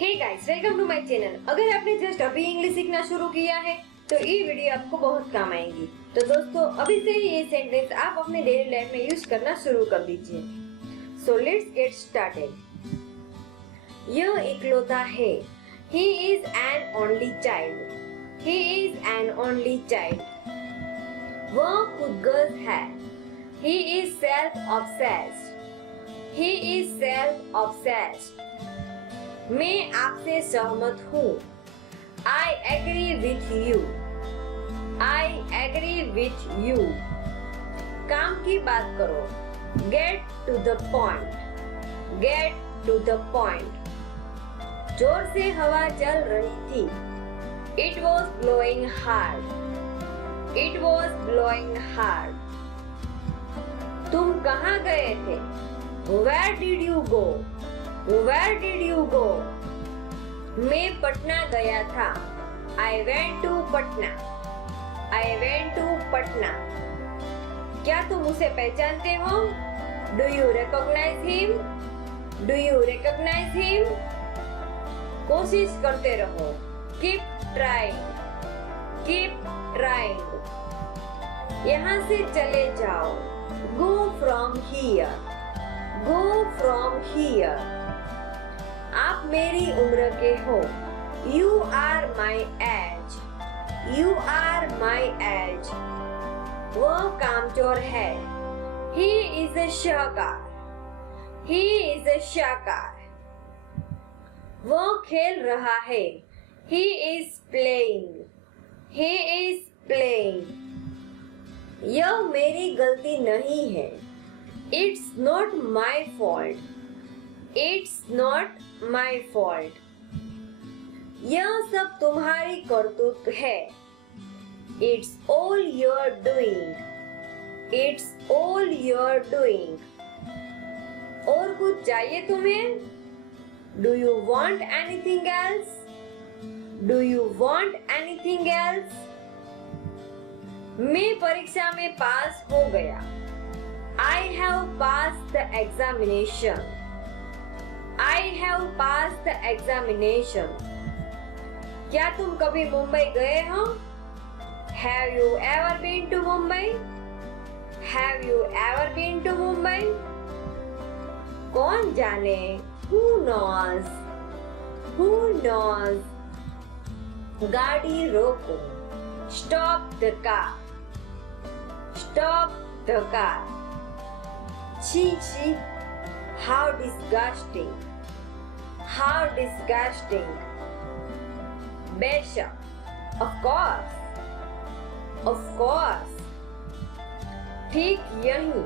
Hey guys, welcome to my channel. अगर आपने just अभी इंग्लिश सीखना शुरू किया है तो ये वीडियो आपको बहुत काम आएगी। तो दोस्तों, अभी से ही ये सेंटेंस आप अपने डेली लाइफ में यूज करना शुरू कर दीजिए। So let's get started. यह इकलौता है। He is an only child. He is an only child. वह खुदगर्ज है। He is self-obsessed. He is self-obsessed. मैं आपसे सहमत हूँ। I agree with you. I agree with you. काम की बात करो। Get to the point. Get to the point. जोर से हवा चल रही थी। It was blowing hard. It was blowing hard. तुम कहाँ गए थे? Where did you go? Where did you go? मैं पटना गया था। I went to Patna. I went to Patna. क्या तुम उसे पहचानते हो? Do you recognize him? Do you recognize him? कोशिश करते रहो। Keep trying. Keep trying. यहाँ से चले जाओ। Go from here. Go from here. आप मेरी उम्र के हो। You are my age. You are my age. वह कामचोर है। He is a Shahkar. He is a शाहकार। वह खेल रहा है। He is playing. He is playing. यह मेरी गलती नहीं है। It's not my fault. It's not my fault. यह सब तुम्हारी करतूत है। It's all you're doing. It's all you're doing. और कुछ चाहिए तुम्हें? Do you want anything else? Do you want anything else? मैं परीक्षा में पास हो गया। I have passed the examination. I have passed the examination. क्या तुम कभी मुंबई गए हो? Have you ever been to Mumbai? Have you ever been to Mumbai? कौन जाने? Who knows? Who knows? गाड़ी रोको। Stop the car. Stop the car. छी छी, how disgusting. How disgusting. बेशक, of course. Of course. ठीक यहीं,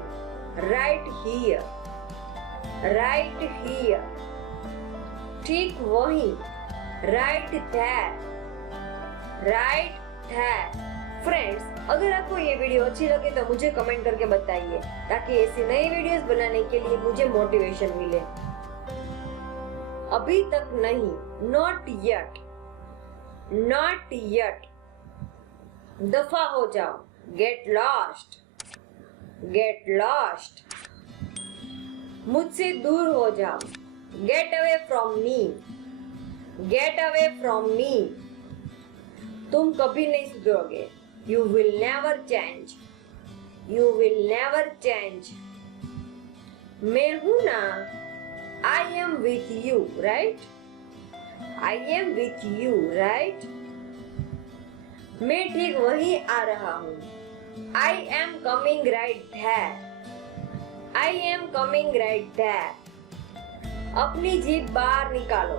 right here. Right here. ठीक वहीं, right there. Right there. Friends, अगर आपको ये वीडियो अच्छी लगे तो मुझे कमेंट करके बताइए, ताकि ऐसी नई वीडियोस बनाने के लिए मुझे मोटिवेशन मिले। अभी तक नहीं, not yet. Not yet. दफा हो जाओ। Get lost. Get lost. मुझसे दूर हो जाओ। Get away from me. Get away from me. तुम कभी नहीं सुधरोगे। You will never change. You will never change. मैं हूँ ना। I am with you, right? I am with you, right? मैं ठीक वहीं आ रहा हूँ। I am coming right there. I am coming right there. अपनी जीभ बाहर निकालो।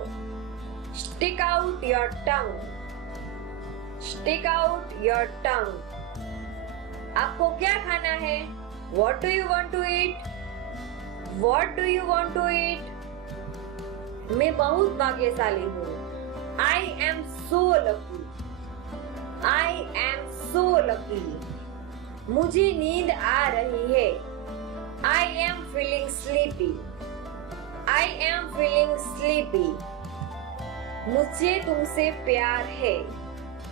Stick out your tongue. Stick out your tongue. आपको क्या खाना है? What do you want to eat? What do you want to eat? मैं बहुत भाग्यशाली हूँ। I am so lucky. I am so lucky. मुझे नींद आ रही है। I am feeling sleepy. I am feeling sleepy. मुझे तुमसे प्यार है।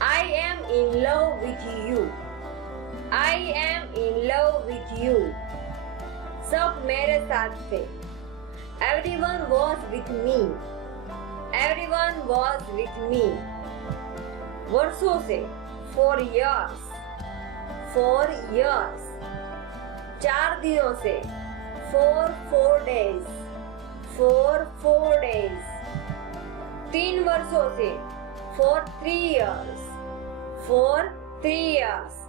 I am in love with you. I am in love with you. सब मेरे साथ थे। Everyone was with me. Everyone one was with me. वर्षों से, for years. For years. 4 दिनों से, for 4 days. For 4 days. 3 वर्षों से, for 3 years. For 3 years.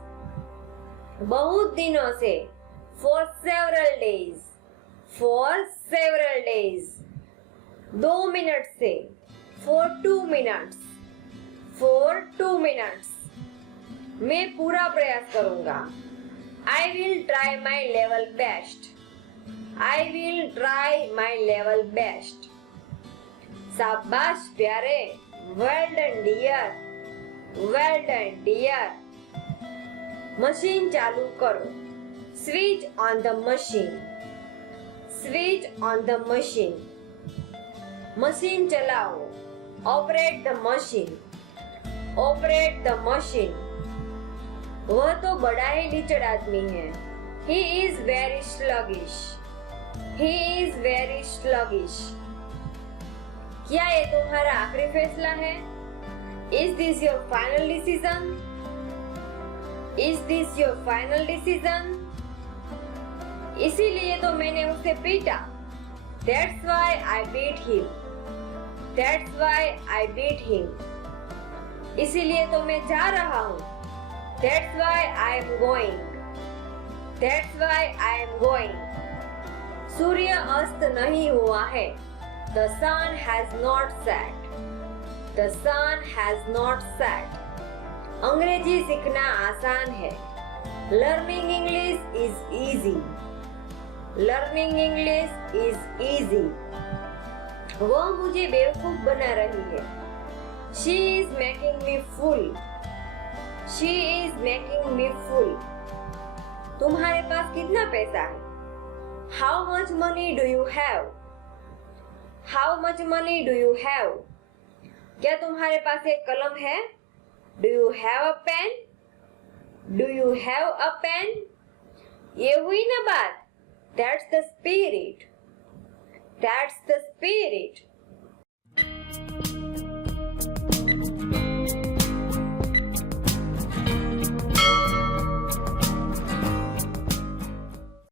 बहुत दिनों से, for several days. For several days. 2 minute से, for 2 minutes. For 2 minutes. मैं पूरा प्रयास करूंगा. I will try my level best. I will try my level best. शाबाश प्यारे. Well done dear. Well done dear. Machine चालू करो. Switch on the machine. Switch on the machine. Machine चलाओ. Operate the machine. Operate the machine. वह तो बड़ा ही लीचड़ आदमी है. He is very sluggish. He is very sluggish. क्या ये तुम्हारा आखिरी फैसला है? Is this your final decision? Is this your final decision? इसीलिए तो मैंने उसे पीटा. That's why I beat him. That's why I beat him. इसीलिए तो मैं जा रहा हूँ. That's why I am going. That's why I am going. सूर्य अस्त नहीं हुआ है. The sun has not set. The sun has not set. अंग्रेजी सीखना आसान है. Learning English is easy. Learning English is easy. वह मुझे बेवकूफ बना रही है. She is making me fool. She is making me fool. तुम्हारे पास कितना पैसा है? How much money do you have? How much money do you have? क्या तुम्हारे पास एक कलम है? Do you have a pen? Do you have a pen? ये हुई ना बात. That's the spirit. That's the spirit.